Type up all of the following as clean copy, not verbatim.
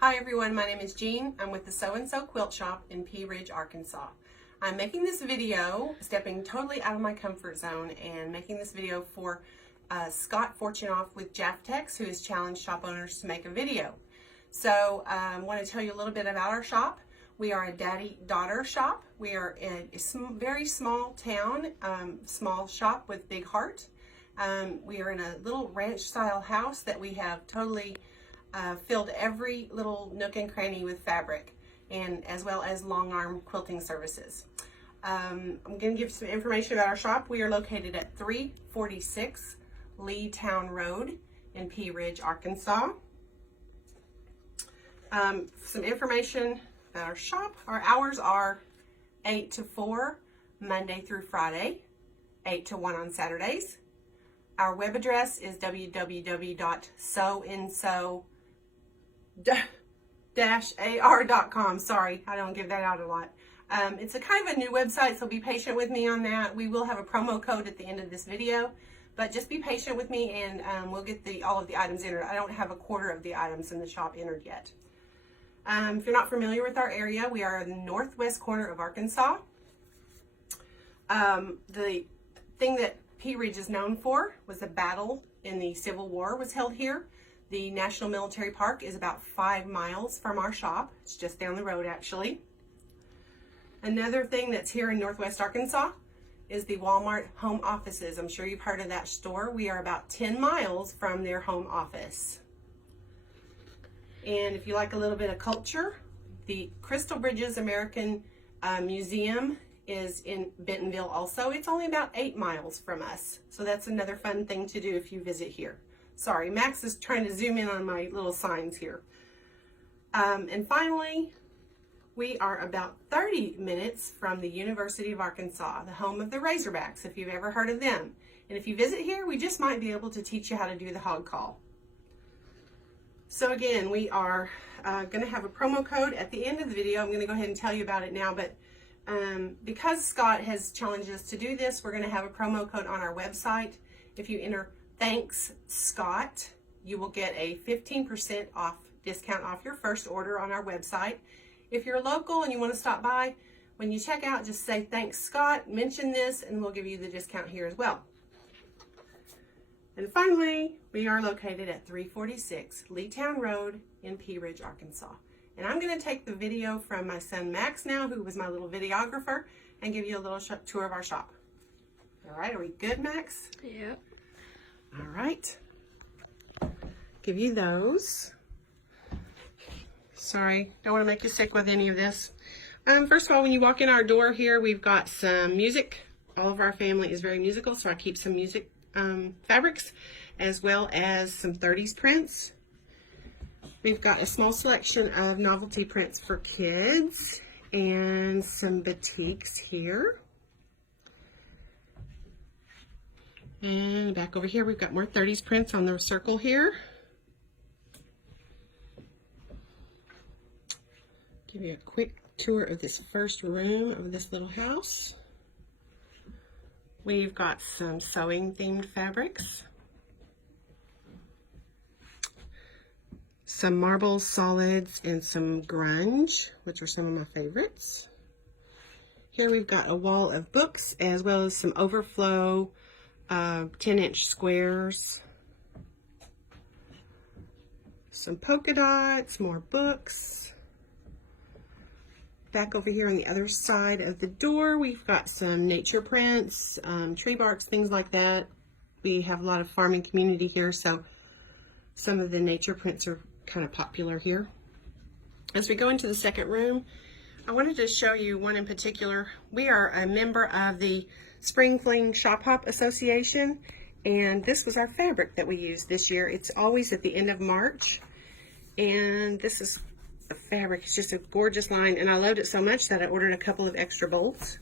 Hi everyone, my name is Jean. I'm with the Sew and Sew Quilt Shop in Pea Ridge, Arkansas. I'm making this video, stepping totally out of my comfort zone and making this video for Scott Fortunoff with Jaftex, who has challenged shop owners to make a video. So I want to tell you a little bit about our shop. We are a daddy-daughter shop. We are in a very small town, small shop with big heart. We are in a little ranch-style house that we have totally filled every little nook and cranny with fabric, and as well as long arm quilting services. I'm going to give some information about our shop. We are located at 346 Lee Town Road in Pea Ridge, Arkansas. Some information about our shop. Our hours are 8 to 4 Monday through Friday, 8 to 1 on Saturdays. Our web address is www.sewandsew-ar.com. Sorry, I don't give that out a lot. It's a kind of a new website, so be patient with me on that. We will have a promo code at the end of this video, but just be patient with me, and we'll get all of the items entered. I don't have a quarter of the items in the shop entered yet. If you're not familiar with our area, we are in the northwest corner of Arkansas. The thing that Pea Ridge is known for was the battle in the Civil War was held here. The National Military Park is about 5 miles from our shop. It's just down the road, actually. Another thing that's here in northwest Arkansas is the Walmart home offices. I'm sure you've heard of that store. We are about 10 miles from their home office. And if you like a little bit of culture, the Crystal Bridges American Museum is in Bentonville also. It's only about 8 miles from us. So that's another fun thing to do if you visit here. Sorry, Max is trying to zoom in on my little signs here. And finally, we are about 30 minutes from the University of Arkansas, the home of the Razorbacks, if you've ever heard of them. And if you visit here, we just might be able to teach you how to do the hog call. So again, we are going to have a promo code at the end of the video. I'm going to go ahead and tell you about it now, but because Scott has challenged us to do this, we're going to have a promo code on our website. If you enter Thanks Scott, you will get a 15% off discount off your first order on our website. If you're local and you want to stop by, when you check out, just say Thanks Scott, mention this, and we'll give you the discount here as well. And finally, we are located at 346 Lee Town Road in Pea Ridge, Arkansas. And I'm going to take the video from my son Max now, who was my little videographer, and give you a little tour of our shop. All right, are we good, Max? Yeah. All right. Give you those. Sorry, don't want to make you sick with any of this. First of all, when you walk in our door here, we've got some music. All of our family is very musical, so I keep some music fabrics, as well as some 30s prints. We've got a small selection of novelty prints for kids and some batiks here. And back over here, we've got more 30s prints on the circle here. Give you a quick tour of this first room of this little house. We've got some sewing themed fabrics. Some marbles, solids, and some grunge, which are some of my favorites. Here we've got a wall of books, as well as some overflow 10-inch squares. Some polka dots, more books. Back over here on the other side of the door, we've got some nature prints, tree barks, things like that. We have a lot of farming community here, so some of the nature prints are kind of popular here. As we go into the second room, I wanted to show you one in particular. We are a member of the Spring Fling Shop Hop Association, and this was our fabric that we used this year. It's always at the end of March, and this is the fabric. It's just a gorgeous line, and I loved it so much that I ordered a couple of extra bolts.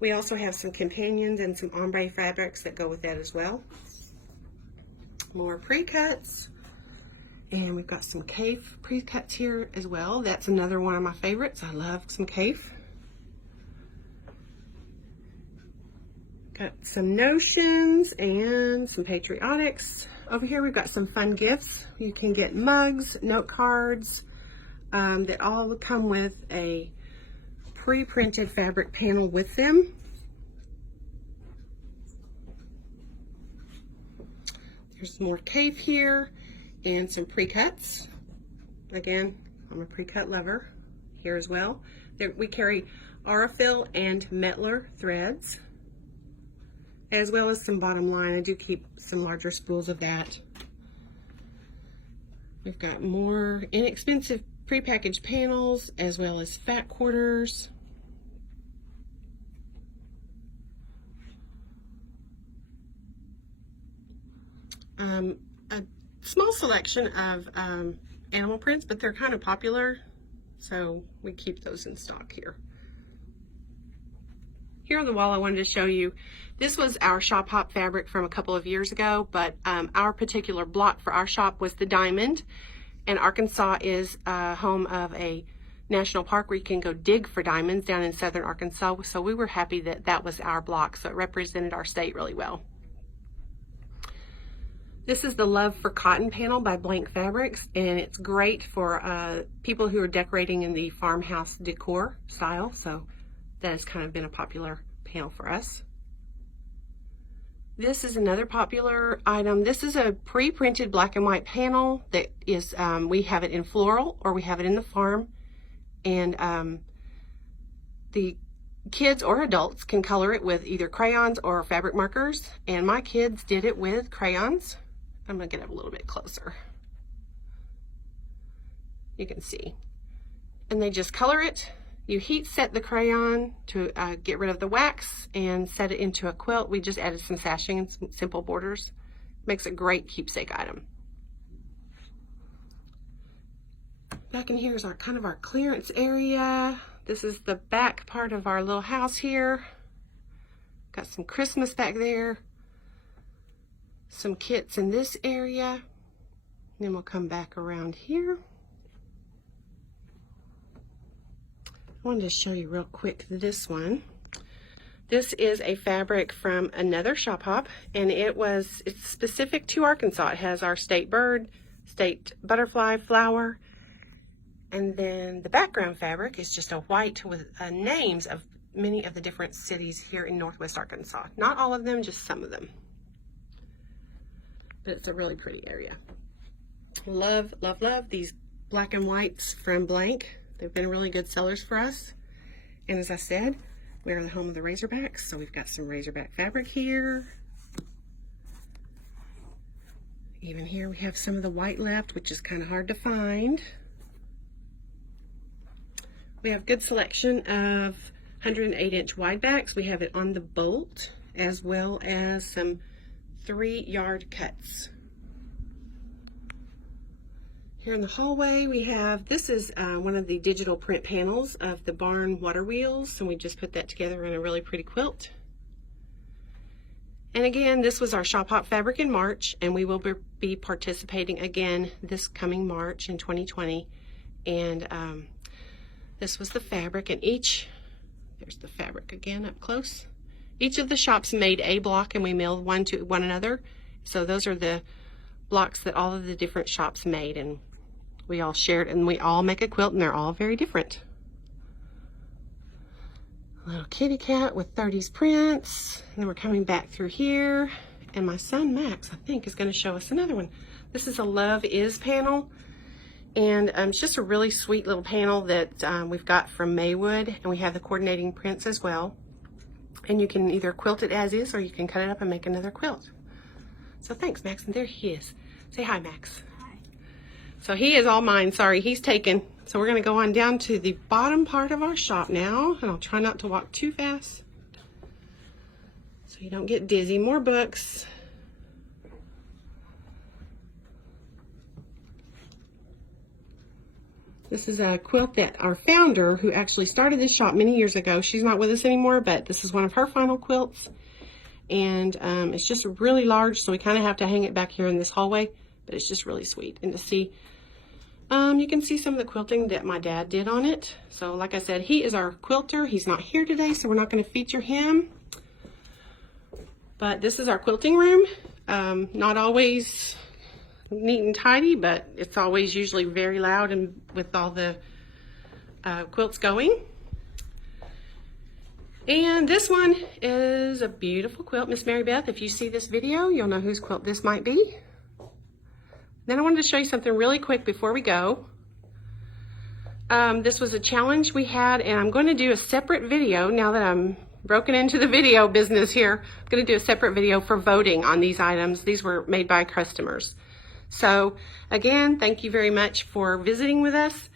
We also have some companions and some ombre fabrics that go with that as well. More pre-cuts. And we've got some cave pre-cuts here as well. That's another one of my favorites. I love some cave. Got some notions and some patriotics. Over here we've got some fun gifts. You can get mugs, note cards, that all come with a pre-printed fabric panel with them. There's more cave here and some pre-cuts. Again, I'm a pre-cut lover here as well. We carry Aurifil and Metler threads, as well as some bottom line. I do keep some larger spools of that. We've got more inexpensive prepackaged panels, as well as fat quarters. A small selection of animal prints, but they're kind of popular, so we keep those in stock here. Here on the wall, I wanted to show you, this was our shop hop fabric from a couple of years ago, but our particular block for our shop was the diamond, and Arkansas is home of a national park where you can go dig for diamonds down in southern Arkansas, so we were happy that that was our block, so it represented our state really well. This is the Love for Cotton panel by Blank Fabrics, and it's great for people who are decorating in the farmhouse decor style, so that has kind of been a popular panel for us. This is another popular item. This is a pre-printed black and white panel that is, we have it in floral or we have it in the farm, and the kids or adults can color it with either crayons or fabric markers, and my kids did it with crayons. I'm gonna get up a little bit closer. You can see. And they just color it. You heat set the crayon to get rid of the wax and set it into a quilt. We just added some sashing and some simple borders. Makes a great keepsake item. Back in here is our kind of our clearance area. This is the back part of our little house here. Got some Christmas back there. Some kits in this area. Then we'll come back around here. I wanted to show you real quick this one. This is a fabric from another shop hop, and it's specific to Arkansas. It has our state bird, state butterfly, flower, and then the background fabric is just a white with names of many of the different cities here in Northwest Arkansas. Not all of them, just some of them. But it's a really pretty area. Love, love, love these black and whites from Blank. They've been really good sellers for us. And as I said, we're the home of the Razorbacks, so we've got some Razorback fabric here. Even here we have some of the white left, which is kind of hard to find. We have good selection of 108-inch wide backs. We have it on the bolt, as well as some 3-yard cuts. Here in the hallway we have, this is one of the digital print panels of the barn water wheels, and we just put that together in a really pretty quilt. And again, this was our shop hop fabric in March, and we will be participating again this coming March in 2020. And this was the fabric, and there's the fabric again up close. Each of the shops made a block, and we mailed one to one another. So those are the blocks that all of the different shops made, and we all shared, and we all make a quilt, and they're all very different. A little kitty cat with 30s prints. And then we're coming back through here, and my son Max, I think, is going to show us another one. This is a Love Is panel, and it's just a really sweet little panel that we've got from Maywood, and we have the coordinating prints as well. And you can either quilt it as is, or you can cut it up and make another quilt. So thanks, Max, and there he is. Say hi, Max. Hi. So he is all mine, sorry, he's taken. So we're gonna go on down to the bottom part of our shop now, and I'll try not to walk too fast so you don't get dizzy. More books. This is a quilt that our founder, who actually started this shop many years ago, she's not with us anymore, but this is one of her final quilts. And it's just really large, so we kind of have to hang it back here in this hallway, but it's just really sweet. And to see, you can see some of the quilting that my dad did on it. So like I said, he is our quilter. He's not here today, so we're not going to feature him. But this is our quilting room. Not always neat and tidy, but it's always usually very loud and with all the quilts going. And this one is a beautiful quilt, Miss Mary Beth. If you see this video, you'll know whose quilt this might be. Then I wanted to show you something really quick before we go. This was a challenge we had, and I'm going to do a separate video now that I'm broken into the video business here. I'm going to do a separate video for voting on these items. These were made by customers. So again, thank you very much for visiting with us,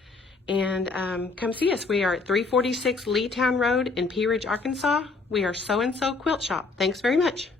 and come see us. We are at 346 Leetown Road in Pea Ridge, Arkansas. We are So and So Quilt Shop. Thanks very much.